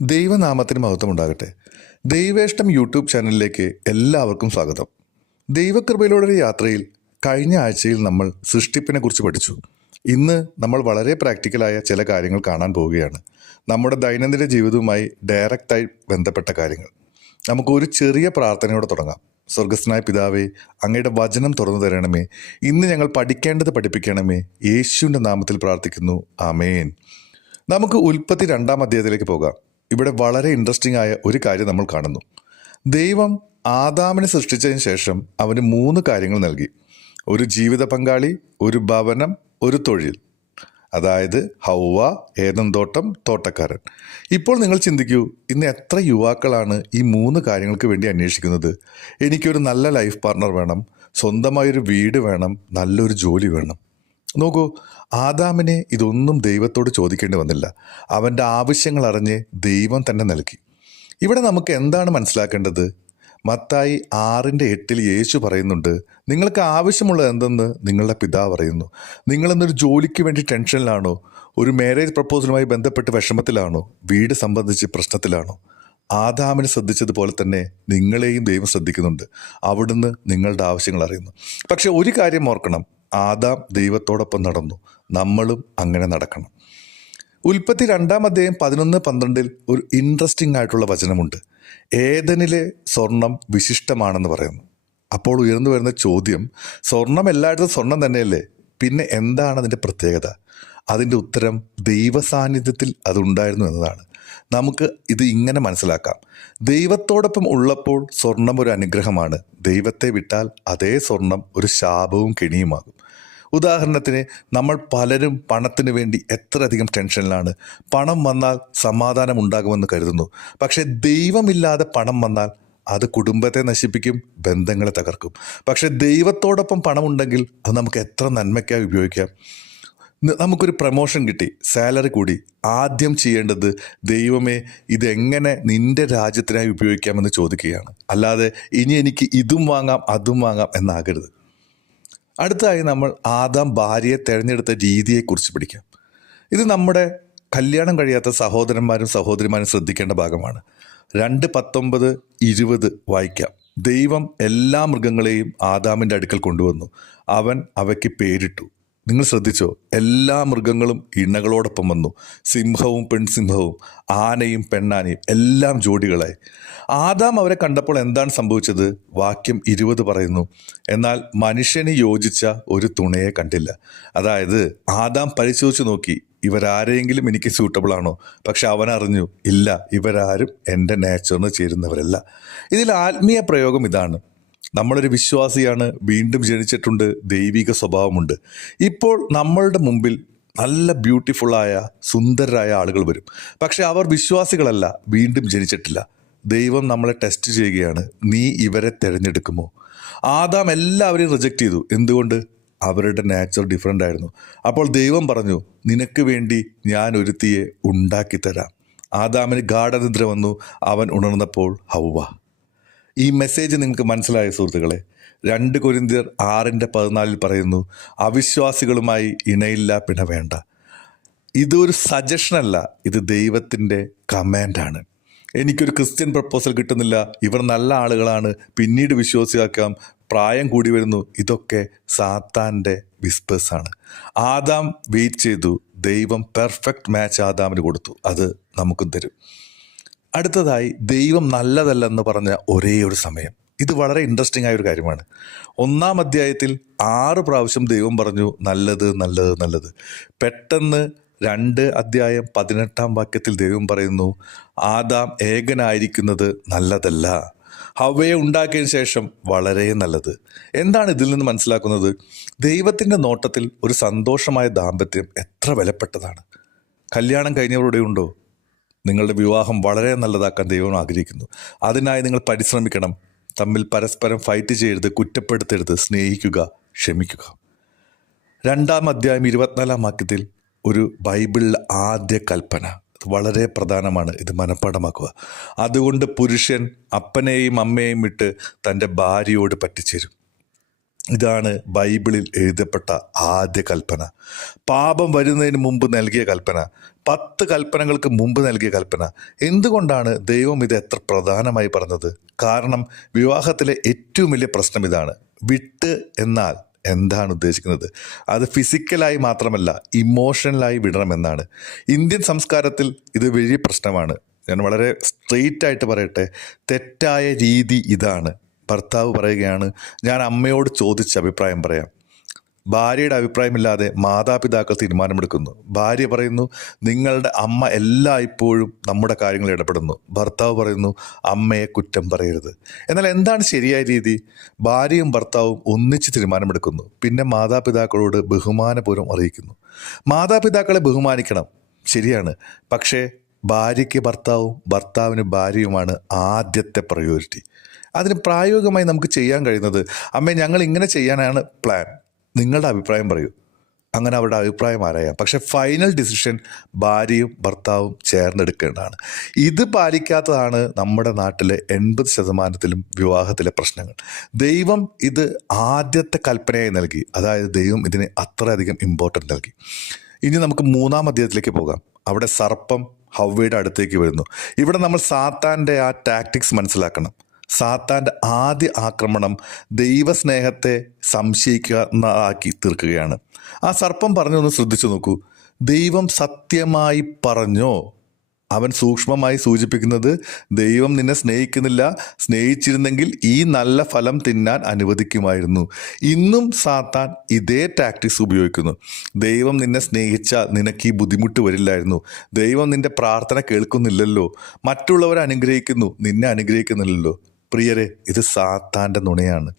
ദൈവനാമത്തിന് മഹത്വമുണ്ടാകട്ടെ. ദൈവേഷ്ടം യൂട്യൂബ് ചാനലിലേക്ക് എല്ലാവർക്കും സ്വാഗതം. ദൈവകൃപയിലൂടെ യാത്രയിൽ കഴിഞ്ഞ ആഴ്ചയിൽ നമ്മൾ സൃഷ്ടിപ്പിനെ കുറിച്ച് പഠിച്ചു. ഇന്ന് നമ്മൾ വളരെ പ്രാക്ടിക്കലായ ചില കാര്യങ്ങൾ കാണാൻ പോവുകയാണ്. നമ്മുടെ ദൈനംദിന ജീവിതവുമായി ഡയറക്റ്റായി ബന്ധപ്പെട്ട കാര്യങ്ങൾ. നമുക്ക് ഒരു ചെറിയ പ്രാർത്ഥനയോടെ തുടങ്ങാം. സ്വർഗസ്ഥനായ പിതാവേ, അങ്ങയുടെ വചനം തുറന്നു തരണമേ. ഇന്ന് ഞങ്ങൾ പഠിക്കേണ്ടത് പഠിപ്പിക്കണമേ. യേശുവിൻ്റെ നാമത്തിൽ പ്രാർത്ഥിക്കുന്നു, ആമേൻ. നമുക്ക് ഉൽപ്പത്തി 2-ാം അധ്യായത്തിലേക്ക് പോകാം. ഇവിടെ വളരെ ഇൻട്രസ്റ്റിംഗ് ആയ ഒരു കാര്യം നമ്മൾ കാണുന്നു. ദൈവം ആദാമിനെ സൃഷ്ടിച്ചതിന് ശേഷം അവന് 3 കാര്യങ്ങൾ നൽകി. ഒരു ജീവിത പങ്കാളി, ഒരു ഭവനം, ഒരു തൊഴിൽ. അതായത് ഹൗവ, ഏദൻ തോട്ടം, തോട്ടക്കാരൻ. ഇപ്പോൾ നിങ്ങൾ ചിന്തിക്കൂ, ഇന്ന് എത്ര യുവാക്കളാണ് ഈ 3 കാര്യങ്ങൾക്ക് വേണ്ടി അന്വേഷിക്കുന്നത്? എനിക്കൊരു നല്ല ലൈഫ് പാർട്ണർ വേണം, സ്വന്തമായൊരു വീട് വേണം, നല്ലൊരു ജോലി വേണം. നോക്കൂ, ആദാമിനെ ഇതൊന്നും ദൈവത്തോട് ചോദിക്കേണ്ടി വന്നില്ല. അവൻ്റെ ആവശ്യങ്ങൾ അറിഞ്ഞ് ദൈവം തന്നെ നൽകി. ഇവിടെ നമുക്ക് എന്താണ് മനസ്സിലാക്കേണ്ടത്? മത്തായി 6:8 യേശു പറയുന്നുണ്ട്, നിങ്ങൾക്ക് ആവശ്യമുള്ളത് എന്തെന്ന് നിങ്ങളുടെ പിതാവ് അറിയുന്നു. നിങ്ങളെന്നൊരു ജോലിക്ക് വേണ്ടി ടെൻഷനിലാണോ? ഒരു മാരേജ് പ്രപ്പോസലുമായി ബന്ധപ്പെട്ട് വിഷമത്തിലാണോ? വീട് സംബന്ധിച്ച് പ്രശ്നത്തിലാണോ? ആദാമിനെ ശ്രദ്ധിച്ചതുപോലെ തന്നെ നിങ്ങളെയും ദൈവം ശ്രദ്ധിക്കുന്നുണ്ട്. അവിടുന്ന് നിങ്ങളുടെ ആവശ്യങ്ങൾ അറിയുന്നു. പക്ഷെ ഒരു കാര്യം ഓർക്കണം, ആദാം ദൈവത്തോടൊപ്പം നടന്നു. നമ്മളും അങ്ങനെ നടക്കണം. ഉൽപ്പത്തി 2-ാം അധ്യായം 11-12 ഒരു ഇൻട്രസ്റ്റിംഗ് ആയിട്ടുള്ള വചനമുണ്ട്. ഏദനിലെ സ്വർണം വിശിഷ്ടമാണെന്ന് പറയുന്നു. അപ്പോൾ ഉയർന്നു വരുന്ന ചോദ്യം, സ്വർണം എല്ലായിടത്തും സ്വർണം തന്നെയല്ലേ, പിന്നെ എന്താണ് അതിൻ്റെ പ്രത്യേകത? അതിൻ്റെ ഉത്തരം ദൈവസാന്നിധ്യത്തിൽ അതുണ്ടായിരുന്നു എന്നതാണ്. നമുക്ക് ഇത് ഇങ്ങനെ മനസ്സിലാക്കാം. ദൈവത്തോടൊപ്പം ഉള്ളപ്പോൾ സ്വർണം ഒരു അനുഗ്രഹമാണ്. ദൈവത്തെ വിട്ടാൽ അതേ സ്വർണം ഒരു ശാപവും കെണിയുമാകും. ഉദാഹരണത്തിന്, നമ്മൾ പലരും പണത്തിന് വേണ്ടി എത്രയധികം ടെൻഷനിലാണ്. പണം വന്നാൽ സമാധാനം ഉണ്ടാകുമെന്ന് കരുതുന്നു. പക്ഷേ ദൈവമില്ലാതെ പണം വന്നാൽ അത് കുടുംബത്തെ നശിപ്പിക്കും, ബന്ധങ്ങളെ തകർക്കും. പക്ഷേ ദൈവത്തോടൊപ്പം പണമുണ്ടെങ്കിൽ അത് നമുക്ക് എത്ര നന്മയ്ക്കായി ഉപയോഗിക്കാം. നമുക്കൊരു പ്രമോഷൻ കിട്ടി, സാലറി കൂടി. ആദ്യം ചെയ്യേണ്ടത്, ദൈവമേ ഇതെങ്ങനെ നിന്റെ രാജ്യത്തിനായി ഉപയോഗിക്കാമെന്ന് ചോദിക്കുകയാണ്. അല്ലാതെ ഇനി എനിക്ക് ഇതും വാങ്ങാം അതും വാങ്ങാം എന്നാകരുത്. അടുത്തതായി നമ്മൾ ആദാം ഭാര്യയെ തിരഞ്ഞെടുത്ത രീതിയെക്കുറിച്ച് പഠിക്കാം. ഇത് നമ്മുടെ കല്യാണം കഴിയാത്ത സഹോദരന്മാരും സഹോദരിമാരും ശ്രദ്ധിക്കേണ്ട ഭാഗമാണ്. 2:19-20 വായിക്കാം. ദൈവം എല്ലാ മൃഗങ്ങളെയും ആദാമിൻ്റെ അടുക്കൽ കൊണ്ടുവന്നു. അവൻ അവയ്ക്ക് പേരിട്ടു. നിങ്ങൾ ശ്രദ്ധിച്ചോ? എല്ലാ മൃഗങ്ങളും ഇണകളോടൊപ്പം വന്നു. സിംഹവും പെൺസിംഹവും, ആനയും പെണ്ണാനയും എല്ലാം ജോഡികളായി. ആദാം അവരെ കണ്ടപ്പോൾ എന്താണ് സംഭവിച്ചത്? വാക്യം 20 പറയുന്നു, എന്നാൽ മനുഷ്യന് യോജിച്ച ഒരു തുണയെ കണ്ടില്ല. അതായത് ആദാം പരിശോധിച്ച് നോക്കി, ഇവരാരെങ്കിലും എനിക്ക് സ്യൂട്ടബിൾ ആണോ? പക്ഷെ അവൻ അറിഞ്ഞു, ഇല്ല, ഇവരാരും എൻ്റെ നേച്ചറിന് ചേരുന്നവരല്ല. ഇതിൽ ആത്മീയ പ്രയോഗം ഇതാണ്. നമ്മളൊരു വിശ്വാസിയാണ്, വീണ്ടും ജനിച്ചിട്ടുണ്ട്, ദൈവിക സ്വഭാവമുണ്ട്. ഇപ്പോൾ നമ്മളുടെ മുമ്പിൽ നല്ല ബ്യൂട്ടിഫുള്ളായ സുന്ദരരായ ആളുകൾ വരും. പക്ഷെ അവർ വിശ്വാസികളല്ല, വീണ്ടും ജനിച്ചിട്ടില്ല. ദൈവം നമ്മളെ ടെസ്റ്റ് ചെയ്യുകയാണ്. നീ ഇവരെ തിരഞ്ഞെടുക്കുമോ? ആദാം എല്ലാവരെയും റിജക്റ്റ് ചെയ്തു. എന്തുകൊണ്ട്? അവരുടെ നേച്ചർ ഡിഫറെൻ്റ് ആയിരുന്നു. അപ്പോൾ ദൈവം പറഞ്ഞു, നിനക്ക് വേണ്ടി ഞാൻ ഒരുത്തിയെ ഉണ്ടാക്കിത്തരാം. ആദാമിന് ഗാഢനിദ്ര വന്നു. അവൻ ഉണർന്നപ്പോൾ ഹൗവ. ഈ മെസ്സേജ് നിങ്ങൾക്ക് മനസ്സിലായ സുഹൃത്തുക്കളെ? 2 കൊരിന്ത്യർ 6:14 പറയുന്നു, അവിശ്വാസികളുമായി ഇണയില്ല, പിണ വേണ്ട. ഇതൊരു സജഷനല്ല, ഇത് ദൈവത്തിൻ്റെ കമാൻഡാണ്. എനിക്കൊരു ക്രിസ്ത്യൻ പ്രപ്പോസൽ കിട്ടുന്നില്ല, ഇവർ നല്ല ആളുകളാണ്, പിന്നീട് വിശ്വാസിയാക്കാം, പ്രായം കൂടി വരുന്നു. ഇതൊക്കെ സാത്താൻ്റെ വിസ്പേഴ്സാണ്. ആദാം വെയിറ്റ് ചെയ്തു. ദൈവം പെർഫെക്റ്റ് മാച്ച് ആദാമിന് കൊടുത്തു. അത് നമുക്കും തരും. അടുത്തതായി, ദൈവം നല്ലതല്ലെന്ന് പറഞ്ഞ ഒരേ ഒരു സമയം. ഇത് വളരെ ഇൻട്രസ്റ്റിംഗ് ആയ ഒരു കാര്യമാണ്. 1-ാം അധ്യായത്തിൽ 6 പ്രാവശ്യം ദൈവം പറഞ്ഞു നല്ലത് നല്ലത് നല്ലത്. പെട്ടെന്ന് 2 അധ്യായം 18-ാം വാക്യത്തിൽ ദൈവം പറയുന്നു, ആദാം ഏകനായിരിക്കുന്നത് നല്ലതല്ല, ഹവ്വയെ ഉണ്ടാക്കിയതിന് ശേഷം വളരെ നല്ലത്. എന്താണ് ഇതിൽ നിന്ന് മനസ്സിലാക്കുന്നത്? ദൈവത്തിൻ്റെ നോട്ടത്തിൽ ഒരു സന്തോഷമായ ദാമ്പത്യം എത്ര വിലപ്പെട്ടതാണ്. കല്യാണം കഴിഞ്ഞവരുടെ ഉണ്ടോ? നിങ്ങളുടെ വിവാഹം വളരെ നല്ലതാക്കാൻ ദൈവം ആഗ്രഹിക്കുന്നു. അതിനായി നിങ്ങൾ പരിശ്രമിക്കണം. തമ്മിൽ പരസ്പരം ഫൈറ്റ് ചെയ്യരുത്, കുറ്റപ്പെടുത്തരുത്, സ്നേഹിക്കുക, ക്ഷമിക്കുക. 2-ാം അധ്യായം 24-ാം വാക്യത്തിൽ ഒരു ബൈബിളിലെ ആദ്യ കൽപ്പന വളരെ പ്രധാനമാണ്. ഇത് മനഃപ്പാഠമാക്കുക. അതുകൊണ്ട് പുരുഷൻ അപ്പനെയും അമ്മയെയും വിട്ട് തൻ്റെ ഭാര്യയോട് പറ്റിച്ചേരും. ഇതാണ് ബൈബിളിൽ എഴുതപ്പെട്ട ആദ്യ കൽപ്പന. പാപം വരുന്നതിന് മുമ്പ് നൽകിയ കൽപ്പന. 10 കൽപ്പനകൾക്ക് മുമ്പ് നൽകിയ കൽപ്പന. എന്തുകൊണ്ടാണ് ദൈവം ഇത് എത്ര പ്രധാനമായി പറഞ്ഞത്? കാരണം വിവാഹത്തിലെ ഏറ്റവും വലിയ പ്രശ്നം ഇതാണ്. വിട്ട് എന്നാൽ എന്താണ് ഉദ്ദേശിക്കുന്നത്? അത് ഫിസിക്കലായി മാത്രമല്ല, ഇമോഷണലായി വിടണമെന്നാണ്. ഇന്ത്യൻ സംസ്കാരത്തിൽ ഇത് വലിയ പ്രശ്നമാണ്. ഞാൻ വളരെ സ്ട്രെയിറ്റ് ആയിട്ട് പറയട്ടെ, തെറ്റായ രീതി ഇതാണ്. ഭർത്താവ് പറയുകയാണ്, ഞാൻ അമ്മയോട് ചോദിച്ച് അഭിപ്രായം പറയാം. ഭാര്യയുടെ അഭിപ്രായമില്ലാതെ മാതാപിതാക്കൾ തീരുമാനമെടുക്കുന്നു. ഭാര്യ പറയുന്നു, നിങ്ങളുടെ അമ്മ എല്ലായ്പ്പോഴും നമ്മുടെ കാര്യങ്ങളിൽ ഇടപെടുന്നു. ഭർത്താവ് പറയുന്നു, അമ്മയെ കുറ്റം പറയരുത്. എന്നാൽ എന്താണ് ശരിയായ രീതി? ഭാര്യയും ഭർത്താവും ഒന്നിച്ച് തീരുമാനമെടുക്കുന്നു. പിന്നെ മാതാപിതാക്കളോട് ബഹുമാനപൂർവ്വം അറിയിക്കുന്നു. മാതാപിതാക്കളെ ബഹുമാനിക്കണം, ശരിയാണ്. പക്ഷേ ഭാര്യയ്ക്ക് ഭർത്താവും ഭർത്താവിന് ഭാര്യയുമാണ് ആദ്യത്തെ പ്രയോറിറ്റി. അതിന് പ്രായോഗികമായി നമുക്ക് ചെയ്യാൻ കഴിയുന്നത്, അമ്മേ ഞങ്ങൾ ഇങ്ങനെ ചെയ്യാനാണ് പ്ലാൻ, നിങ്ങളുടെ അഭിപ്രായം പറയൂ. അങ്ങനെ അവരുടെ അഭിപ്രായം ആരായാം. പക്ഷെ ഫൈനൽ ഡിസിഷൻ ഭാര്യയും ഭർത്താവും ചേർന്നെടുക്കേണ്ടതാണ്. ഇത് പാലിക്കാത്തതാണ് നമ്മുടെ നാട്ടിലെ 80% വിവാഹത്തിലെ പ്രശ്നങ്ങൾ. ദൈവം ഇത് ആദ്യത്തെ കൽപ്പനയായി നൽകി. അതായത് ദൈവം ഇതിന് അത്രയധികം ഇമ്പോർട്ടൻ്റ് നൽകി. ഇനി നമുക്ക് 3-ാം അധ്യായത്തിലേക്ക് പോകാം. അവിടെ സർപ്പം ഹവ്വയുടെ അടുത്തേക്ക് വരുന്നു. ഇവിടെ നമ്മൾ സാത്താൻ്റെ ആ ടാക്ടിക്സ് മനസ്സിലാക്കണം. സാത്താൻ്റെ ആദ്യ ആക്രമണം ദൈവസ്നേഹത്തെ സംശയിക്കുന്നതാക്കി തീർക്കുകയാണ്. ആ സർപ്പം പറഞ്ഞൊന്ന് ശ്രദ്ധിച്ചു നോക്കൂ. ദൈവം സത്യമായി പറഞ്ഞോ? അവൻ സൂക്ഷ്മമായി സൂചിപ്പിക്കുന്നത് ദൈവം നിന്നെ സ്നേഹിക്കുന്നില്ല, സ്നേഹിച്ചിരുന്നെങ്കിൽ ഈ നല്ല ഫലം തിന്നാൻ അനുവദിക്കുമായിരുന്നു. ഇന്നും സാത്താൻ ഇതേ ടാക്ടിക്സ് ഉപയോഗിക്കുന്നു. ദൈവം നിന്നെ സ്നേഹിച്ചാൽ നിനക്ക് ഈ ബുദ്ധിമുട്ട് വരില്ലായിരുന്നു. ദൈവം നിന്റെ പ്രാർത്ഥന കേൾക്കുന്നില്ലല്ലോ. മറ്റുള്ളവരെ അനുഗ്രഹിക്കുന്നു, നിന്നെ അനുഗ്രഹിക്കുന്നില്ലല്ലോ. പ്രിയരെ, ഇത് സാത്താൻ്റെ നുണയാണ്.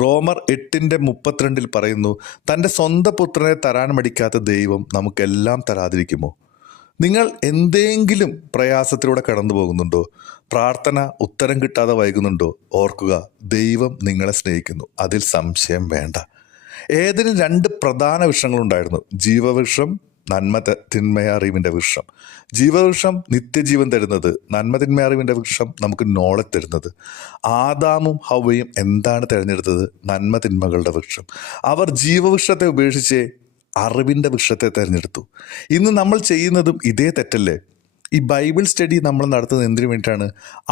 റോമർ 8:32 പറയുന്നു, തൻ്റെ സ്വന്തം പുത്രനെ തരാൻ മടിക്കാത്ത ദൈവം നമുക്കെല്ലാം തരാതിരിക്കുമോ? നിങ്ങൾ എന്തെങ്കിലും പ്രയാസത്തിലൂടെ കടന്നു പോകുന്നുണ്ടോ? പ്രാർത്ഥന ഉത്തരം കിട്ടാതെ വൈകുന്നുണ്ടോ? ഓർക്കുക, ദൈവം നിങ്ങളെ സ്നേഹിക്കുന്നു, അതിൽ സംശയം വേണ്ട. ഏതിനും 2 പ്രധാന വൃക്ഷങ്ങളുണ്ടായിരുന്നു. ജീവവൃക്ഷം, നന്മ തിന്മയ അറിവിൻ്റെ വൃക്ഷം. ജീവവൃക്ഷം നിത്യജീവൻ തരുന്നത്, നന്മ തിന്മ അറിവിൻ്റെ വൃക്ഷം നമുക്ക് നോളജ് തരുന്നത്. ആദാമും ഹവ്വയും എന്താണ് തിരഞ്ഞെടുത്തത്? നന്മ തിന്മകളുടെ വൃക്ഷം. അവർ ജീവവൃക്ഷത്തെ ഉപേക്ഷിച്ച് അറിവിൻ്റെ വൃക്ഷത്തെ തിരഞ്ഞെടുത്തു. ഇന്ന് നമ്മൾ ചെയ്യുന്നതും ഇതേ തെറ്റല്ലേ? ഈ ബൈബിൾ സ്റ്റഡി നമ്മൾ നടത്തുന്നത് എന്തിനു വേണ്ടിയിട്ടാണ്?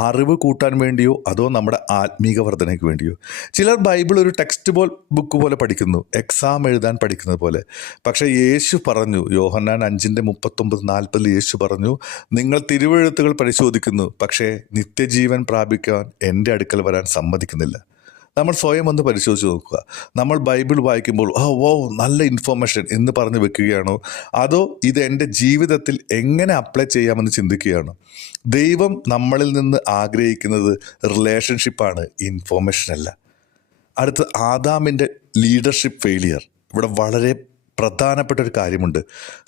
അറിവ് കൂട്ടാൻ വേണ്ടിയോ അതോ നമ്മുടെ ആത്മീക വർധനയ്ക്ക് വേണ്ടിയോ? ചിലർ ബൈബിൾ ഒരു ടെക്സ്റ്റ് ബുക്ക് പോലെ പഠിക്കുന്നു, എക്സാം എഴുതാൻ പഠിക്കുന്നത് പോലെ. പക്ഷേ യേശു പറഞ്ഞു, യോഹന്നാൻ 5:39-40 യേശു പറഞ്ഞു, നിങ്ങൾ തിരുവെഴുത്തുകൾ പരിശോധിക്കുന്നു, പക്ഷേ നിത്യജീവൻ പ്രാപിക്കാൻ എൻ്റെ അടുക്കൽ വരാൻ സമ്മതിക്കുന്നില്ല. നമ്മൾ സ്വയം ഒന്ന് പരിശോധിച്ച് നോക്കുക. നമ്മൾ ബൈബിൾ വായിക്കുമ്പോൾ ഓ നല്ല ഇൻഫോർമേഷൻ എന്ന് പറഞ്ഞ് വെക്കുകയാണോ, അതോ ഇത് എൻ്റെ ജീവിതത്തിൽ എങ്ങനെ അപ്ലൈ ചെയ്യാമെന്ന് ചിന്തിക്കുകയാണോ? ദൈവം നമ്മളിൽ നിന്ന് ആഗ്രഹിക്കുന്നത് റിലേഷൻഷിപ്പാണ്, ഇൻഫോർമേഷൻ അല്ല. അടുത്ത് ആദാമിൻ്റെ ലീഡർഷിപ്പ് ഫെയിലിയർ. ഇവിടെ വളരെ പ്രധാനപ്പെട്ട ഒരു കാര്യമുണ്ട്.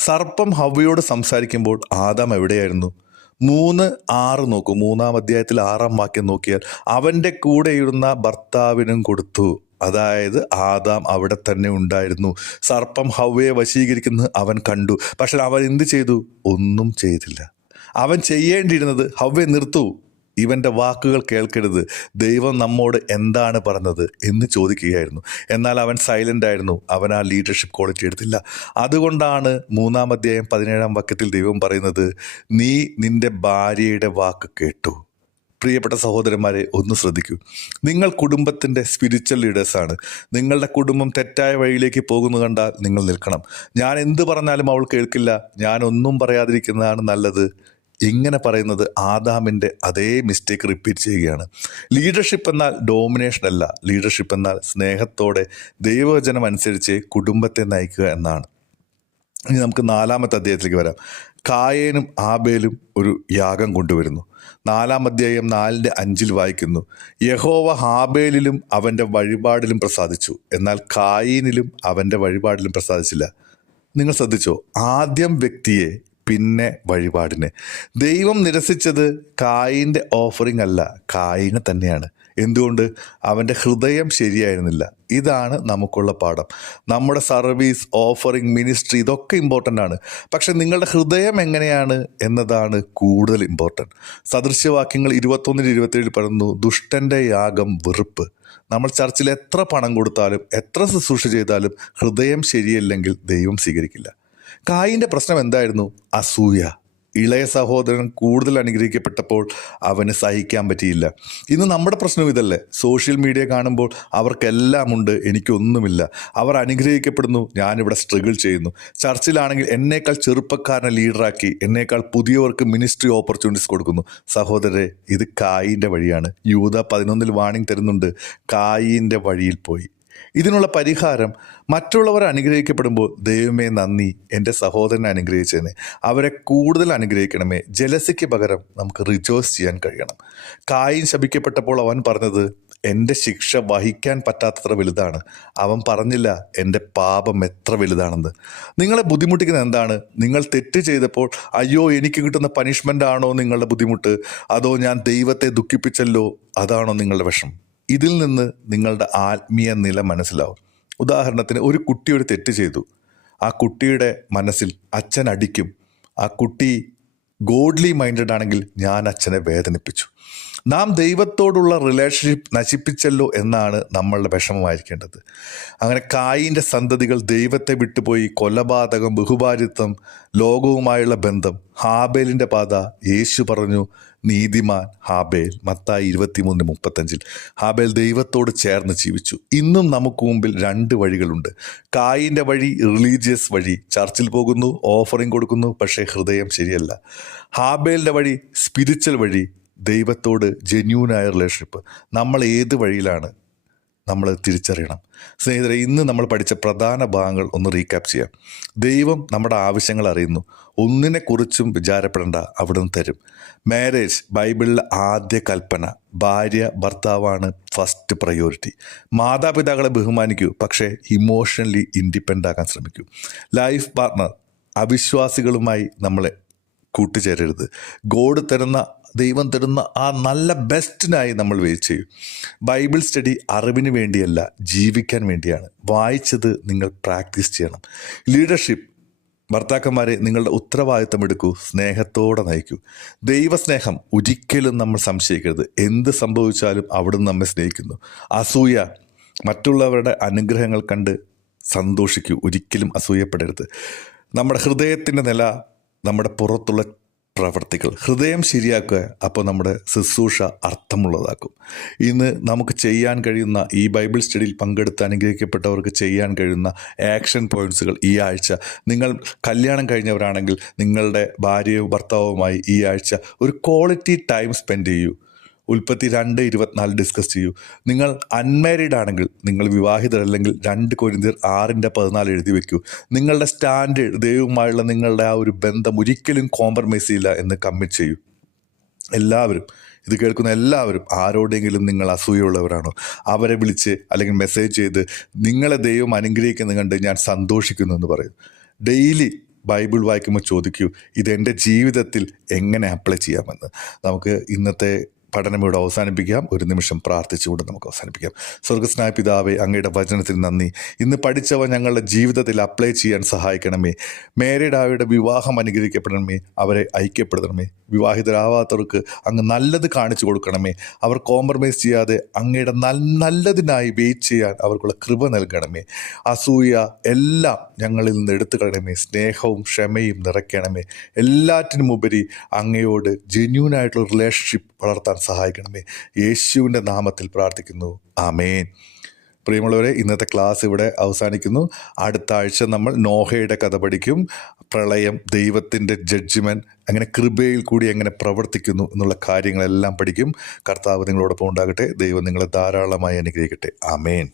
സർപ്പം ഹവ്വയോട് സംസാരിക്കുമ്പോൾ ആദാം എവിടെയായിരുന്നു? 3:6 നോക്കൂ. 3-ാം അധ്യായത്തിൽ 6-ാം വാക്യം നോക്കിയാൽ, അവൻ്റെ കൂടെയിരുന്ന ഭർത്താവിനും കൊടുത്തു. അതായത് ആദാം അവിടെ തന്നെ ഉണ്ടായിരുന്നു. സർപ്പം ഹവ്വയെ വശീകരിക്കുന്നത് അവൻ കണ്ടു. പക്ഷെ അവൻ എന്ത് ചെയ്തു? ഒന്നും ചെയ്തില്ല. അവൻ ചെയ്യേണ്ടിയിരുന്നത്, ഹവ്വയെ നിർത്തൂ, ഇവൻ്റെ വാക്കുകൾ കേൾക്കരുത്, ദൈവം നമ്മോട് എന്താണ് പറഞ്ഞത് എന്ന് ചോദിക്കുകയായിരുന്നു. എന്നാൽ അവൻ സൈലൻ്റ് ആയിരുന്നു. അവൻ ആ ലീഡർഷിപ്പ് ക്വാളിറ്റി എടുത്തില്ല. അതുകൊണ്ടാണ് 3-ാം അധ്യായം 17-ാം വാക്യത്തിൽ ദൈവം പറയുന്നത്, നീ നിന്റെ ഭാര്യയുടെ വാക്ക് കേട്ടു. പ്രിയപ്പെട്ട സഹോദരന്മാരെ, ഒന്ന് ശ്രദ്ധിക്കൂ. നിങ്ങൾ കുടുംബത്തിൻ്റെ സ്പിരിച്വൽ ലീഡേഴ്സാണ്. നിങ്ങളുടെ കുടുംബം തെറ്റായ വഴിയിലേക്ക് പോകുന്നു കണ്ടാൽ നിങ്ങൾ നിൽക്കണം. ഞാൻ എന്ത് പറഞ്ഞാലും അവൾ കേൾക്കില്ല, ഞാനൊന്നും പറയാതിരിക്കുന്നതാണ് നല്ലത്, ഇങ്ങനെ പറയുന്നത് ആദാമിൻ്റെ അതേ മിസ്റ്റേക്ക് റിപ്പീറ്റ് ചെയ്യുകയാണ്. ലീഡർഷിപ്പ് എന്നാൽ ഡോമിനേഷൻ അല്ല. ലീഡർഷിപ്പ് എന്നാൽ സ്നേഹത്തോടെ ദൈവവചനം അനുസരിച്ച് കുടുംബത്തെ നയിക്കുക എന്നാണ്. ഇനി നമുക്ക് 4-ാമത്തെ അധ്യായത്തിലേക്ക് വരാം. കായേനും ആബേലും ഒരു യാഗം കൊണ്ടുവരുന്നു. 4-ാം അധ്യായം 4:5 വായിക്കുന്നു, യഹോവ ഹാബേലിലും അവൻ്റെ വഴിപാടിലും പ്രസാദിച്ചു, എന്നാൽ കായീനിലും അവൻ്റെ വഴിപാടിലും പ്രസാദിച്ചില്ല. നിങ്ങൾ ശ്രദ്ധിച്ചോ? ആദ്യം വ്യക്തിയെ, പിന്നെ വഴിപാടിനെ. ദൈവം നിരസിച്ചത് കായിൻ്റെ ഓഫറിംഗ് അല്ല, കായിനെ തന്നെയാണ്. എന്തുകൊണ്ട്? അവൻ്റെ ഹൃദയം ശരിയായിരുന്നില്ല. ഇതാണ് നമുക്കുള്ള പാഠം. നമ്മുടെ സർവീസ്, ഓഫറിംഗ്, മിനിസ്ട്രി ഇതൊക്കെ ഇമ്പോർട്ടൻ്റ് ആണ്. പക്ഷെ നിങ്ങളുടെ ഹൃദയം എങ്ങനെയാണ് എന്നതാണ് കൂടുതൽ ഇമ്പോർട്ടൻറ്റ്. സദൃശ്യവാക്യങ്ങൾ 21-27 പറയുന്നു, ദുഷ്ടൻ്റെ യാഗം വെറുപ്പ്. നമ്മൾ ചർച്ചിൽ എത്ര പണം കൊടുത്താലും എത്ര ശുശ്രൂഷ ചെയ്താലും ഹൃദയം ശരിയല്ലെങ്കിൽ ദൈവം സ്വീകരിക്കില്ല. കായിൻ്റെ പ്രശ്നം എന്തായിരുന്നു? അസൂയ. ഇളയ സഹോദരൻ കൂടുതൽ അനുഗ്രഹിക്കപ്പെട്ടപ്പോൾ അവന് സഹിക്കാൻ പറ്റിയില്ല. ഇന്ന് നമ്മുടെ പ്രശ്നം ഇതല്ലേ? സോഷ്യൽ മീഡിയ കാണുമ്പോൾ അവർക്കെല്ലാം ഉണ്ട്, എനിക്കൊന്നുമില്ല. അവർ അനുഗ്രഹിക്കപ്പെടുന്നു, ഞാനിവിടെ സ്ട്രഗിൾ ചെയ്യുന്നു. ചർച്ചിലാണെങ്കിൽ എന്നേക്കാൾ ചെറുപ്പക്കാരനെ ലീഡറാക്കി, എന്നേക്കാൾ പുതിയവർക്ക് മിനിസ്ട്രി ഓപ്പർച്യൂണിറ്റീസ് കൊടുക്കുന്നു. സഹോദരരെ, ഇത് കായിൻ്റെ വഴിയാണ്. യൂദ 11 വാണിംഗ് തരുന്നുണ്ട്. കായിൻ്റെ വഴിയിൽ പോയി. ഇതിനുള്ള പരിഹാരം, മറ്റുള്ളവർ അനുഗ്രഹിക്കപ്പെടുമ്പോൾ ദൈവമേ നന്ദി, എൻ്റെ സഹോദരനെ അനുഗ്രഹിച്ചതിനെ, അവരെ കൂടുതൽ അനുഗ്രഹിക്കണമേ. ജലസിക്ക് പകരം നമുക്ക് റിജോയ്സ് ചെയ്യാൻ കഴിയണം. കായിൻ ശപിക്കപ്പെട്ടപ്പോൾ അവൻ പറഞ്ഞത്, എൻ്റെ ശിക്ഷ വഹിക്കാൻ പറ്റാത്തത്ര വലുതാണ്. അവൻ പറഞ്ഞില്ല എൻ്റെ പാപം എത്ര വലുതാണെന്ന്. നിങ്ങളെ ബുദ്ധിമുട്ടിക്കുന്നത് എന്താണ്? നിങ്ങൾ തെറ്റ് ചെയ്തപ്പോൾ അയ്യോ എനിക്ക് കിട്ടുന്ന പനിഷ്മെൻ്റ് ആണോ നിങ്ങളുടെ ബുദ്ധിമുട്ട്? അതോ ഞാൻ ദൈവത്തെ ദുഃഖിപ്പിച്ചല്ലോ അതാണോ നിങ്ങളുടെ വിഷമം? ഇതിൽ നിന്ന് നിങ്ങളുടെ ആത്മീയ നില മനസ്സിലാവും. ഉദാഹരണത്തിന്, ഒരു കുട്ടി ഒരു തെറ്റ് ചെയ്തു. ആ കുട്ടിയുടെ മനസ്സിൽ അച്ഛൻ അടിക്കും. ആ കുട്ടി ഗോഡ്ലി മൈൻഡഡ് ആണെങ്കിൽ ഞാൻ അച്ഛനെ വേദനിപ്പിച്ചു. നാം ദൈവത്തോടുള്ള റിലേഷൻഷിപ്പ് നശിപ്പിച്ചല്ലോ എന്നാണ് നമ്മളുടെ വിഷമമായിരിക്കേണ്ടത്. അങ്ങനെ കായിൻ്റെ സന്തതികൾ ദൈവത്തെ വിട്ടുപോയി. കൊലപാതകം, ബഹുഭാര്യത്വം, ലോകവുമായുള്ള ബന്ധം. ഹാബേലിൻ്റെ പാത യേശു പറഞ്ഞു, നീതിമാൻ ഹാബേൽ. മത്തായി 23:35. ഹാബേൽ ദൈവത്തോട് ചേർന്ന് ജീവിച്ചു. ഇന്നും നമുക്ക് മുമ്പിൽ 2 വഴികളുണ്ട്. കായിൻ്റെ വഴി റിലീജിയസ് വഴി, ചർച്ചിൽ പോകുന്നു, ഓഫറിങ് കൊടുക്കുന്നു, പക്ഷേ ഹൃദയം ശരിയല്ല. ഹാബേലിൻ്റെ വഴി സ്പിരിച്വൽ വഴി, ദൈവത്തോട് ജെന്യൂനായ റിലേഷൻഷിപ്പ്. നമ്മൾ ഏത് വഴിയിലാണ് നമ്മൾ തിരിച്ചറിയണം. സ്നേഹിതരെ, ഇന്ന് നമ്മൾ പഠിച്ച പ്രധാന ഭാഗങ്ങൾ ഒന്ന് റീക്യാപ്പ് ചെയ്യാം. ദൈവം നമ്മുടെ ആവശ്യങ്ങൾ അറിയുന്നു. ഒന്നിനെക്കുറിച്ചും വിചാരപ്പെടേണ്ട, അവിടുന്ന് തരും. മാരേജ്, ബൈബിളിലെ ആദ്യ കൽപ്പന. ഭാര്യ ഭർത്താവാണ് ഫസ്റ്റ് പ്രയോറിറ്റി. മാതാപിതാക്കളെ ബഹുമാനിക്കൂ, പക്ഷേ ഇമോഷണലി ഇൻഡിപെൻഡൻ്റ് ആകാൻ ശ്രമിക്കൂ. ലൈഫ് പാർട്ട്ണർ, അവിശ്വാസികളുമായി നമ്മളെ കൂട്ടുചേരരുത്. ദൈവം തരുന്ന ആ നല്ല ബെസ്റ്റിനായി നമ്മൾ വെയിറ്റ് ചെയ്യും. ബൈബിൾ സ്റ്റഡി അറിവിന് വേണ്ടിയല്ല, ജീവിക്കാൻ വേണ്ടിയാണ്. വായിച്ചത് നിങ്ങൾ പ്രാക്ടീസ് ചെയ്യണം. ലീഡർഷിപ്പ്, ഭർത്താക്കന്മാരെ നിങ്ങളുടെ ഉത്തരവാദിത്തം എടുക്കൂ, സ്നേഹത്തോടെ നയിക്കൂ. ദൈവസ്നേഹം ഒരിക്കലും നമ്മൾ സംശയിക്കരുത്. എന്ത് സംഭവിച്ചാലും അവിടുന്ന് നമ്മെ സ്നേഹിക്കുന്നു. അസൂയ, മറ്റുള്ളവരുടെ അനുഗ്രഹങ്ങൾ കണ്ട് സന്തോഷിക്കൂ, ഒരിക്കലും അസൂയപ്പെടരുത്. നമ്മുടെ ഹൃദയത്തിൻ്റെ നില നമ്മുടെ പുറത്തുള്ള പ്രവർത്തികൾ. ഹൃദയം ശരിയാക്കുക, അപ്പോൾ നമ്മുടെ ശുശ്രൂഷ അർത്ഥമുള്ളതാക്കും. ഇന്ന് നമുക്ക് ചെയ്യാൻ കഴിയുന്ന, ഈ ബൈബിൾ സ്റ്റഡിയിൽ പങ്കെടുത്ത് അനുഗ്രഹിക്കപ്പെട്ടവർക്ക് ചെയ്യാൻ കഴിയുന്ന ആക്ഷൻ പോയിൻറ്റ്സുകൾ ഈ ആഴ്ച. നിങ്ങൾ കല്യാണം കഴിഞ്ഞവരാണെങ്കിൽ നിങ്ങളുടെ ഭാര്യയോ ഭർത്താവുമായി ഈ ആഴ്ച ഒരു ക്വാളിറ്റി ടൈം സ്പെൻഡ് ചെയ്യൂ. ഉൽപ്പത്തി 2:24 ഡിസ്കസ് ചെയ്യൂ. നിങ്ങൾ അൺമാരീഡ് ആണെങ്കിൽ, നിങ്ങൾ വിവാഹിതരല്ലെങ്കിൽ 2 കൊരിന്ത്യർ 6:14 എഴുതി വെക്കൂ. നിങ്ങളുടെ സ്റ്റാൻഡേർഡ്, ദൈവവുമായുള്ള നിങ്ങളുടെ ആ ഒരു ബന്ധം ഒരിക്കലും കോംപ്രമൈസ് ചെയ്യില്ല എന്ന് കമ്മിറ്റ് ചെയ്യൂ. എല്ലാവരും, ഇത് കേൾക്കുന്ന എല്ലാവരും, ആരോടെങ്കിലും നിങ്ങൾ അസൂയുള്ളവരാണോ, അവരെ വിളിച്ച് അല്ലെങ്കിൽ മെസ്സേജ് ചെയ്ത് നിങ്ങളെ ദൈവം അനുഗ്രഹിക്കുന്നത് കണ്ട് ഞാൻ സന്തോഷിക്കുന്നു എന്ന് പറയൂ. ഡെയിലി ബൈബിൾ വായിക്കുമ്പോൾ ചോദിക്കൂ, ഇതെൻ്റെ ജീവിതത്തിൽ എങ്ങനെ അപ്ലൈ ചെയ്യാമെന്ന്. നമുക്ക് ഇന്നത്തെ പഠനം ഇവിടെ അവസാനിപ്പിക്കാം. ഒരു നിമിഷം പ്രാർത്ഥിച്ചുകൊണ്ട് നമുക്ക് അവസാനിപ്പിക്കാം. സ്വർഗസ്നായ പിതാവേ, അങ്ങയുടെ വചനത്തിൽ നന്ദി. ഇന്ന് പഠിച്ചവ ഞങ്ങളുടെ ജീവിതത്തിൽ അപ്ലൈ ചെയ്യാൻ സഹായിക്കണമേ. മേരീഡായുടെ വിവാഹം അനുഗ്രഹിക്കപ്പെടണമേ, അവരെ ഐക്യപ്പെടുത്തണമേ. വിവാഹിതരാവാത്തവർക്ക് അങ്ങ് നല്ലത് കാണിച്ചു കൊടുക്കണമേ. അവർ കോംപ്രമൈസ് ചെയ്യാതെ അങ്ങയുടെ നല്ലതിനായി വെയിറ്റ് ചെയ്യാൻ അവർക്കുള്ള കൃപ നൽകണമേ. അസൂയ എല്ലാം ഞങ്ങളിൽ നിന്ന് എടുത്തു കളയണമേ. സ്നേഹവും ക്ഷമയും നിറയ്ക്കണമേ. എല്ലാറ്റിനുമുപരി അങ്ങയോട് ജെന്യൂനായിട്ടുള്ള റിലേഷൻഷിപ്പ് വളർത്താൻ സഹായിക്കണമേ. യേശുവിൻ്റെ നാമത്തിൽ പ്രാർത്ഥിക്കുന്നു, ആമേൻ. പ്രിയമുള്ളവരെ, ഇന്നത്തെ ക്ലാസ് ഇവിടെ അവസാനിക്കുന്നു. അടുത്ത ആഴ്ച നമ്മൾ നോഹയുടെ കഥ പഠിക്കും. പ്രളയം, ദൈവത്തിൻ്റെ ജഡ്ജ്മെൻറ്റ്, അങ്ങനെ കൃപയിൽ കൂടി എങ്ങനെ പ്രവർത്തിക്കുന്നു എന്നുള്ള കാര്യങ്ങളെല്ലാം പഠിക്കും. കർത്താവ് നിങ്ങളോടൊപ്പം ഉണ്ടാകട്ടെ. ദൈവം നിങ്ങളെ ധാരാളമായി അനുഗ്രഹിക്കട്ടെ. ആമേൻ.